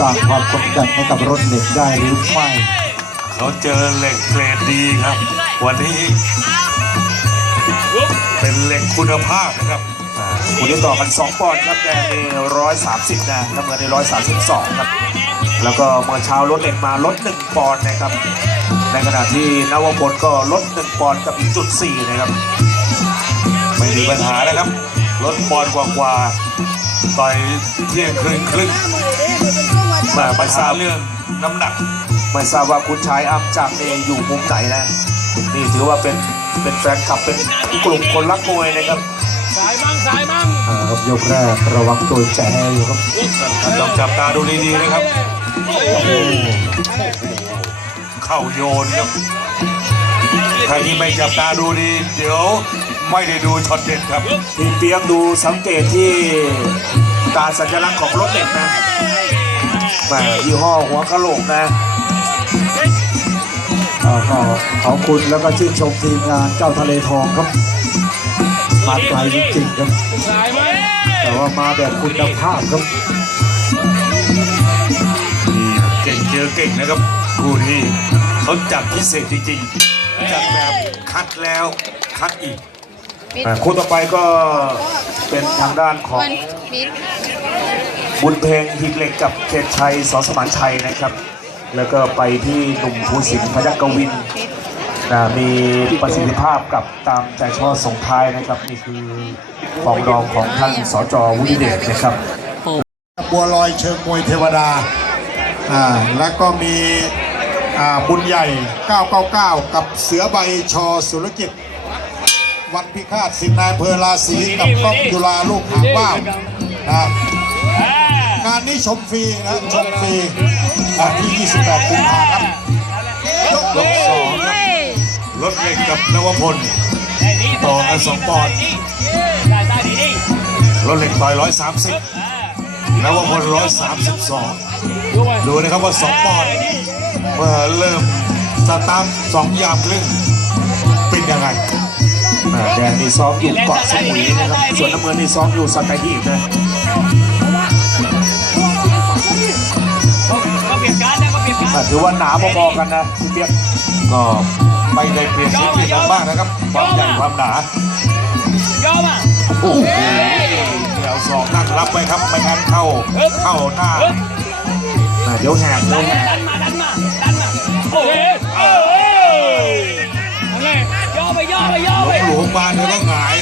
สร้างความกดดันให้กับรถเหล็กได้หรือไม่เขาเจอเหล็กเกรดดีครับ วันนี้ เป็นเหล็กคุณภาพนะครับคุณที่ต่อกัน 2 ปอนด์ครับแดงนี่ร้อยสามสิบนะน้ำเงินในร้อยสามสิบสองครับ แล้วก็เมื่อเช้าลดเหล็กมาลด1ปอนด์นะครับ ในขณะที่นวพลก็ลด1ปอนด์กับอีกจุดสี่นะครับ ไม่มีปัญหานะครับรถปอนด์กว่าๆ ต่อยเที่ยงคืนครึ่งมาปัไม่ญทราหาบเรื่องน้ำหนัก ไม่ทราบว่าคุณชายอัพจากเออยู่มุมไหนนะ นี่ถือว่าเป็นเป็นแฟนคลับเป็นกลุ่มคนรักมวยนะครับสายมั่งสายมั่งอ่าครับยกแรกระวังตัวแจอยู่ครับท่านต้องจับตาดูดีๆนะครับเข้าโยนครับใครที่ไม่จับตาดูดี เดี๋ยว ไม่ได้ดูช็อตเด็ดครับพี่เปียกดูสังเกตที่ตาสัญลักษณ์ของรถเหล็กนะแหมายี่ห้อหัวกะโหลกนะอ่าก็ขอบคุณแล้วก็ชื่นชมทีมงานเจ้าทะเลทองครับ มาไกลจริงๆครับสายมั่งแต่ว่ามาแบบคุณภาพครับนี่เก่งเจอเก่งนะครับคู่ที่เขาจัดพิเศษจริงๆจัดแบบคัดแล้วคัดอีก อ่าคู่ต่อไปก็เป็นทางด้านของมันมิดบุญเพลงหิกเหล็กกับเขตชัยสอสมานชัยนะครับ แล้วก็ไปที่หนุ่มภูสินทร์พยัคฆ์กวินนะมีประสิทธิภาพกับตามใจชอบส่งท้ายนะครับ นี่คือฟองรองของท่านสจวุฒิเดชนะครับ บัวลอยเชิงมวยเทวดาอ่าแล้วก็มีอ่าบุญใหญ่ 999 กับเสือใบชอสุรกิจ วันพิฆาตสินนายอำเพอราศีกับกล้องจุฬาลูกหางว่าวนะครับงานนี้ชมฟรีนะชมฟรีอ่าที่ 28กุมภาพันธ์ครับยกสองครับรถเหล็กกับนวพลต่อกันสองปอนด์สายตาดีดีรถเหล็กต่อยร้อยสามสิบนวพลร้อยสามสิบสองดูไปดูนะครับว่าสองปอนด์เมื่อเริ่มสตาร์ทสองยามครึ่งเป็นยังไงอ่า แดงนี่ซ้อมอยู่เกาะสมุยนะครับ ส่วนน้ำเงินนี่ซ้อมอยู่สัตหีบนะมาเปลี่ยนะถือว่าหนาพอๆกันนะพี่เปียกก็ไม่ได้เปลี่ยนสีเปลี่ยนมากนะครับ ความใหญ่ความหนายอมอะโอ้โหเดี๋ยวสองนั่งรับไว้ครับ ไม่งั้นเข้าเข้าหน้าเดี๋ยวแหกเดี๋ยวแหกดันมาดันมาดันมาโอ้ยโอ้ยนั่นแหย่อไปย่อไปย่อ บานเธอก็หงาย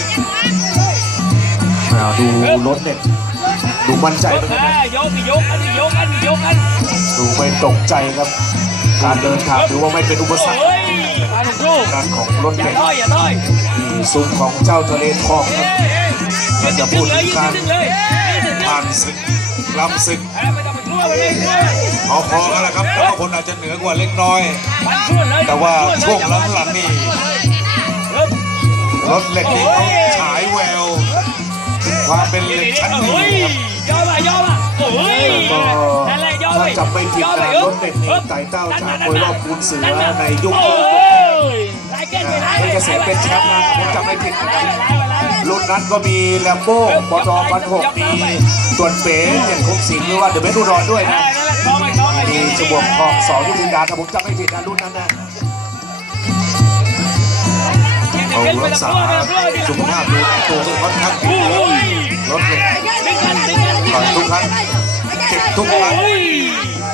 อ่าดูรถเนี่ยดูมั่นใจเหมือนกันนะยกยกอันนี้ยกอันนี้ยกอันดูไม่ตกใจครับ การเดินทางถือว่าไม่เป็นอุปสรรคโอ้ยมาถูกลูกการของรถอย่าเก่งต้อยอย่าต้อยที่ซุ้มของเจ้าทะเลทองครับเราจะพูดถึงการยืนเลยยืนเลยผ่านศึกรับศึกไม่ต้องไปกลัวไปเลยกลัวพอๆกันแหละครับแต่ว่าคนอาจจะเหนือกว่าเล็กน้อยมันชวนเลยแต่ว่าช่วงหลังๆนี่ รถเหล็กนี่เขาฉายแววถึงความเป็นเหล็กชั้นดีโอ้ยครับย่อมาย่อมาโอ้ยก็นั่นแหละย่อถ้าไปจำไม่ผิดนะรถเด็กนี่ไต่เต้าจากมวยรอบคูณเสือในยุคโอ้ที่ยไล่เก้นไปไล่เพชรเกษมเป็นแชมป์นะผมจำไม่ผิดนะครับรุ่นนั้นก็มีแลมโบ้ปตพันหกมีส่วนเป๋เจ็ดคงสิงห์หรือว่าเดอะเบสอุดรด้วยนะนั่นแหละชอบไปชอบไปมีฉบวกทองสองยุทธยาถ้าผมจำไม่ผิดนะรุ่นนั้นนะ เอารักษาสุขภาพดูตัวค่อนข้างดีรถเหล็กดึงกันดึงกันต่อยทุกครั้งเจ็บทุกครั้ง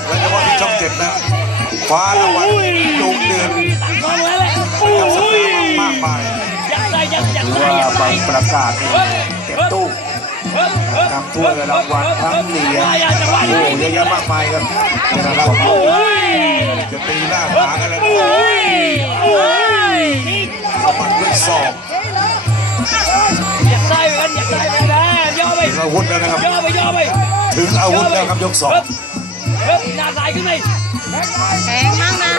และเฉพาะที่ช่องเจ็ดนะคว้ารางวัลดุเดือนกับสยนามมากมายยัดใส่ยัดยัดถือว่ายัดใบใส่ประกาศเต็มตู้นำถ้วยรางวัลทั้งเหรียญโอ้โหเยอะแยะมากมายครับในระดับโอ้ยจะตีหน้าหากันแล้วโอ้ย อไปถึงอาวุธแล้วนะครับ ย่อไปย่อไปถึงอาวุธแล้วครับยกสองเฮ้ยหน้าสายขึ้นไปแพงมากนะ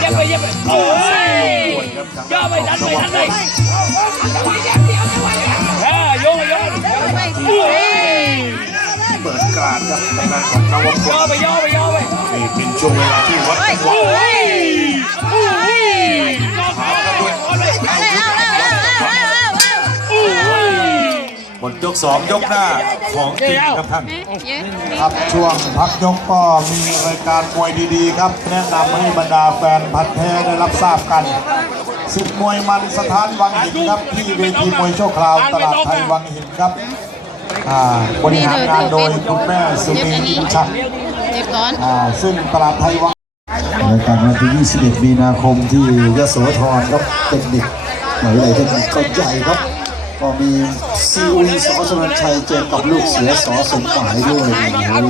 เย็บไปเย็บไปโอ้ยย่อไปดันไปดันไปเฮ้ยโยงไปโยงโอ้ยเปิดการครับทางด้านของนวพลย่อไปย่อไปย่อไปนี่เป็นช่วงเวลาที่วัดจังหวะโยกสองยกหน้าของจริงครับท่านเย้ครับช่วงพักยกก็มีรายการมวยดีๆ ครับ แนะนำให้บรรดาแฟนพันธ์แท้ได้รับทราบกันศึกมวยมันสถานวังหินครับ ที่เวทีมวยชั่วคราวตลาดไทยวังหินครับอ่าบริหารงานโดยคุณแม่สุนีอินชักเจ็บก่อนอ่าซึ่งตลาดไทยวังรายการวันที่ 21 มีนาคมที่ยโสธรครับเทคนิคหมายเลขเทคนิคก็ใหญ่ครับ ก็มีซีอุยสอสนันชัยเจอกับลูกเสือสอสมหมายด้วยโอ้โห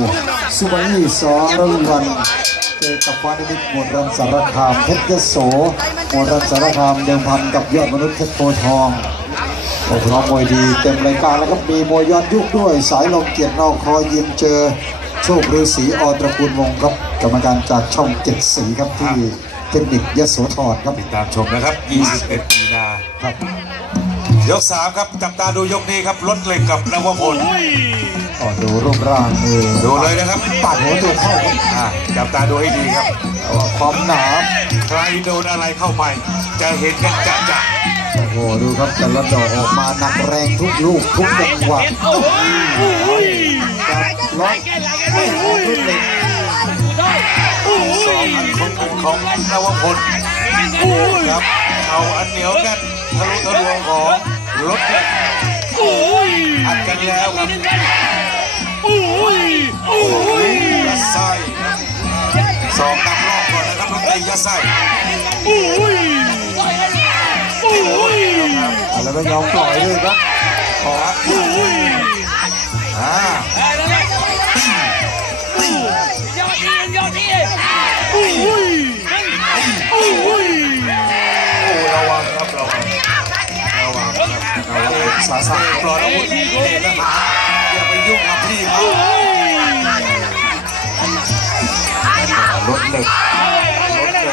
สุมาลีสอระวิวันเจอกับวานิมิตหมวดรันสารคามเพชรยโสหมวดรันสารคามเดิมพันกับยอดมนุษย์เพชรโพทองโอ้โหมวยดีเต็มรายการแล้วครับมีมวยยอนยุคด้วย สายลมเกียรตินอกคอยิมเจอ โชคฤาษีอตระกูลวงครับกรรมการจากช่องเจ็ดสีครับที่เทคนิคยโสธรครับติดตามชมนะครับ 21 มีนาครับ ยก3ครับจับตาดูยกนี้ครับรถเหล็กกับนวพลก็ดูรูปร่างนี่ดูเลยนะครับปาดหัวตัวเข้าครับอ่าจับตาดูให้ดีครับแต่ว่าความหนาใครโดนอะไรเข้าไป จะเห็นกันจะจะโอ้โหดูครับแต่ละดอกออกมาหนักแรงทุกลูกทุกจังหวะโอ้ยครับร้อยแก้ไหลกันไม่โอ้ยได้โอ้สองยอันคนหนึ่งของนวพลโอ้ยครับเอาอันเหนียวแน่นทะลุทะลวงของ รถเหล็กโอ้ยอัดกันแล้วครับโอ้ยโอ้ยยัดไส้ครับสองนำรอบก่อนนะครับรถตียัดไส้โอ้ยโอ้ยแล้วก็ยอมปล่อยด้วยครับขอโอ้ยอ่า ระวังสาสะปล่อยอาวุธนี่ทหาอย่าไปยุ่งกับพี่เขารถเหล็กรถเหล็ก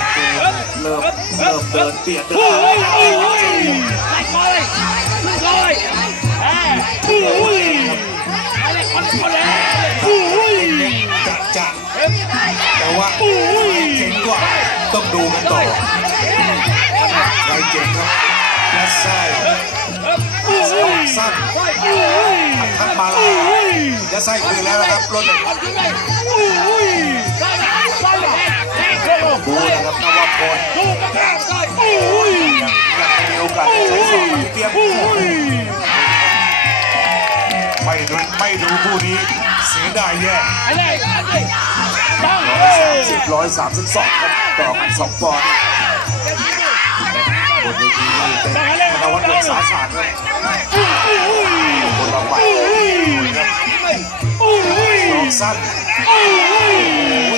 เริ่มเริ่มเดินเปียนเดิโอ้นยโอ้ยไล่คอเลยคอเลยคนคนเลยโอ้ยจะจะแต่ว่าเจ๋งกว่าต้องดูกันต่อใครเจ๋งครับ ยัดไส้สั้นทักมาลายัดไส้คืนแล้วนะครับรถดูนะครับนวัพลยังมีโอกาสใช้สองกับพี่เปียกไม่ดูไม่ดูคู่นี้เสียดายแย่ร้อยสิบร้อยสามสิบสองครับต่อกันสองปอนด์ บนเวทีนี่เป็นธนวัฒน์วงศาศาสตร์ครับคนละใบสองสั้น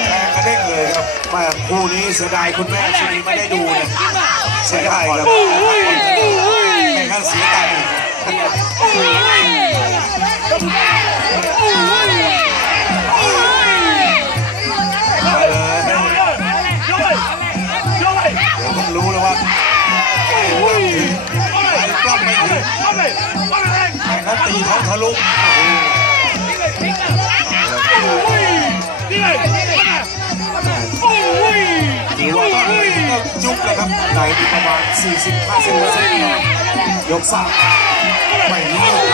แทงกระเด้งเลยครับแม่คู่นี้เสียดายคุณแม่ชุนีไม่ได้ดูเนี่ยเสียดายครับไม่งั้นเสียตัง เขาทะลุถือว่าก็จุกเลยครับไหนประมาณ 40-50เซนติเซ็นต์ยกสามไม่มียกครั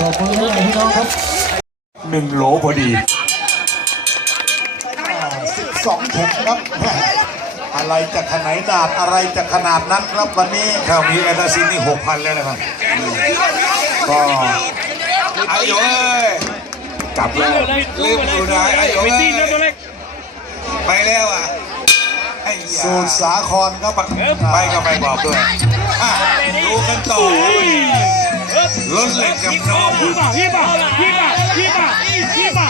อะปรบมือให้พี่น้องครับหนึ่งโหลพอดีสองเข็มครับอะไรจะขนาดดาดอะไรจะขนาดนั้นครับวันนี้ถ้ามีแอนตาซินนี่หกพันแล้วนะครับก็ไอ้โยเอ้ยกลับแล้วลืมอยู่ไหนไอ้โยไปเอ้ตีนนะตัวยเล็กไปแล้วอะไอ้สูยาตรสาครครับไปก็ไปบอกด้วยอะดูกันต่อ รถเหล็กกับนวพลพี่ป่ะพี่ป่ะพี่ป่ะพี่ป่ะพี่ป่ะ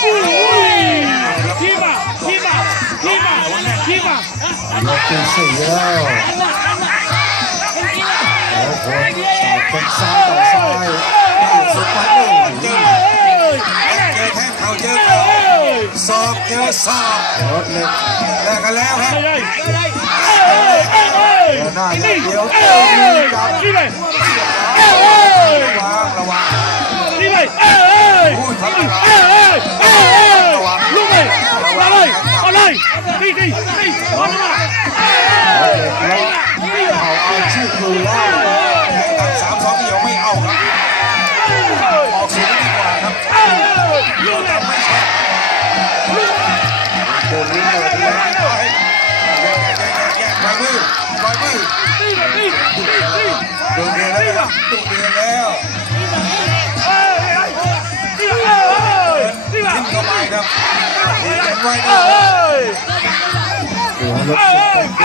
โอ้ยพี่ป่ะพี่ป่ะพี่ป่ะพี่ป่ะยกที่สี่แล้วแล้วผลเป็นซ้ายต่อซ้ายสุดท้ายโอ้ยเจอเจอแท่งเข่าเจอเข่าศอกเจเจอศอกรถเล็กแลกกันแล้วครับเฮ้ยเฮ้ยเฮ้ยเฮ้ยหน้าอย่างเดียวเฮ้ยนี่เลยเฮ้ย ระวังระวังนี่เลยเฮ้ยเฮ้ยเฮ้ยเฮ้ยลุกเลยมาเลยเอาเลยนี่นี่นี่เอามาเอาเอาชื่อคือล่าตัดสามสองเดียวไม่เอาครับออกเสียงดีกว่าครับเดียวกันไม่ใช่โดนลิ้นเลย นเดือนแล้วนะครับตุกเดือนแล้วเฮ้ยนี่เฮ้ยนี่ทิ้งเข้าไปครับทิ้งกันไว้เฮ้นะยหัวรถ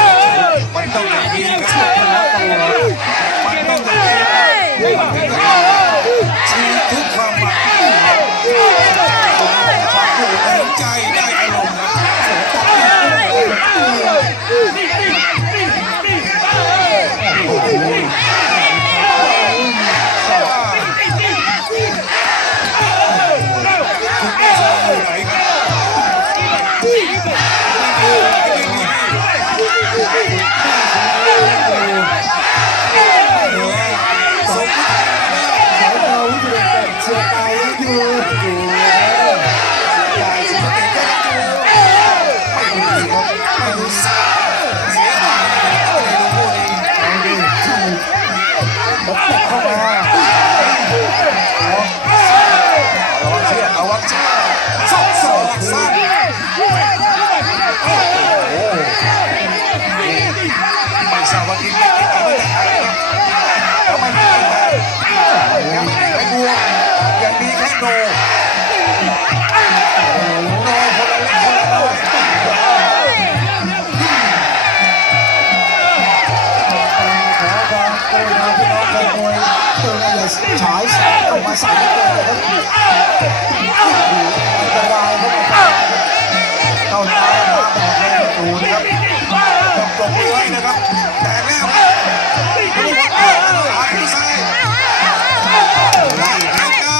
มาใส่กันเลยครับอันตรายครับเข้าตาตาแตกเลยประตูนะครับปรบมือให้นะครับแต่แล้วหายซ้ายไล่แข่งกั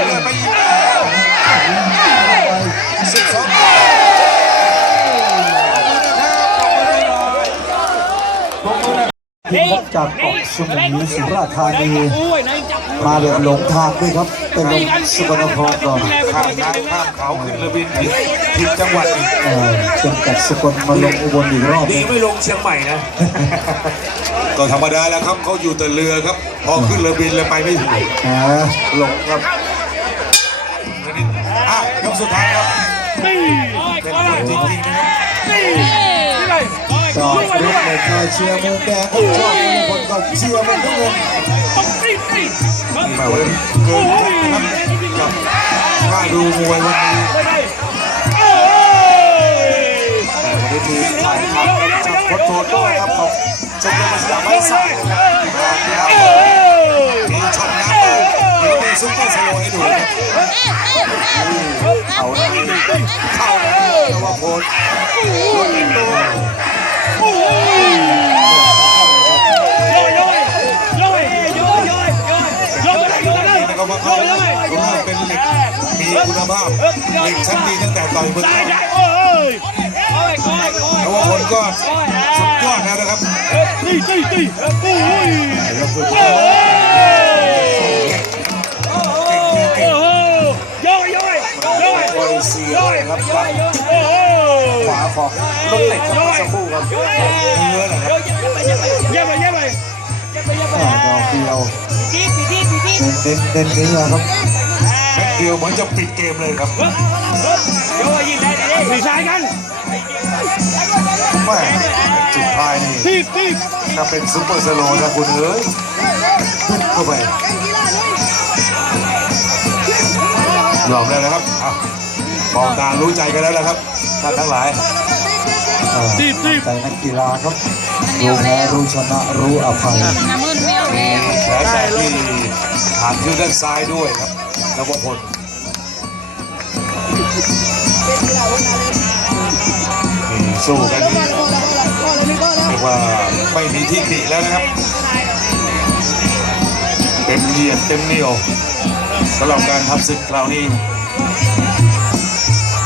นเลยไปอีกแล้วสิบสองทีมจากก สมุยสุราษฎร์ธานีมาแบบหลงทางด้วยครับไปลงสุวรรณภูมิก่อนข้ามน้ำข้ามเขาขึ้นเรือบินผิดผิดจังหวัดอีกเอ่อเป็นกัดสกลมาลงอุบลอีกรอบหดีนึ่งไม่ลงเชียงใหม่นะ ก็ธรรมดาแล้วครับเขาอยู่แต่เรือครับ พอขึ้นเรือบินเลยไปไม่ถึงอ่าหลงครับอะยกสุดท้ายครับนี่เป็นคนจริงๆนะครับ นี่นี่เลยก็รเลยเชียร์มุมแดงชอบคนก็เชียร์มุมทุกคนมาเว้ยเกินกับถ้าดูมวยวันนี้วันนี้มีถ่ายทำจากโคตรโตโต้ครับของชมรมสยามไม้สักนะครับงที่เอาเอ้ยมีช็อตน้ำเลยมีซุปเปอร์สโลว์ให้ดูเขานี่เข้าแล้วนวพลรถติดตัว โอ้ยโยยโยยโยยโยยโยยโยยโยยเลยแล้วก็มาเขาคุณภาพเป็นเหล็กมีคุณภาพเหล็กชั้นดีตั้งแต่ต่อยเมืองได้นอกได้โอ้ยนวพลก็สุดยอดแล้วนะครับนี่นี่นี่โอ้ยยกสุดโอ้ยยโอ้โหโยยโยยโยยโอเอเชียนะครับฝั่งโอ้โห ขวาของรถเหล็กครับสักครู่ครับเนื้อนะครับเยี่ยมเลยเยี่ยมเลยอ่าดอกเดียวเน้นเน้นเน้นเนื้อครับแม็กเดียวเหมือนจะปิดเกมเลยครับดีไซน์กันแม่สุดท้ายนี่ทีบทีบถ้าเป็นซุปเปอร์สโลว์นะคุณเอ้ยปุ๊บเข้าไปยอมแล้วนะครับอะมองตารู้ใจกันแล้วนะครับ ท่านทั้งหลายอ่าทีบทีบใจนักกีฬาครับรู้แพ้รู้ชนะรู้อภัยน้ำมืนไม่เอามีแล้วแผลแตกที่ฐานคิ้วด้านซ้ายด้วยครับนวพลนี่สู้กันเรียกว่าไม่มีที่ติแล้วนะครับ เต็มเหยียดเต็มเหนียวสำหรับการทำศึกคราวนี้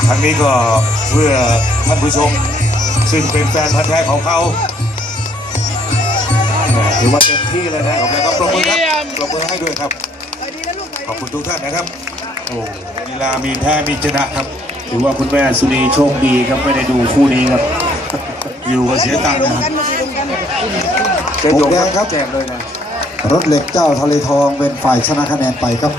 ทั้งนี้ก็ เพื่อท่านผู้ชม ซึ่งเป็นแฟนพันธุ์แท้ของเขาแหม่ถือว่าเต็มที่เลยนะขอบคุณครับปรบมือครับปรบมือให้ด้วยครับ ขอบคุณทุกท่านนะครับ โอ้กีฬามีแพ้มีชนะครับ ถือว่าคุณแม่สุนีโชคดีครับไม่ได้ดูคู่นี้ครับ อยู่ก็เสียตังค์นะครับเจ๊ยงครับแจกเลยนะรถเหล็กเจ้าทะเลทองเป็นฝ่ายชนะคะแนนไปครับ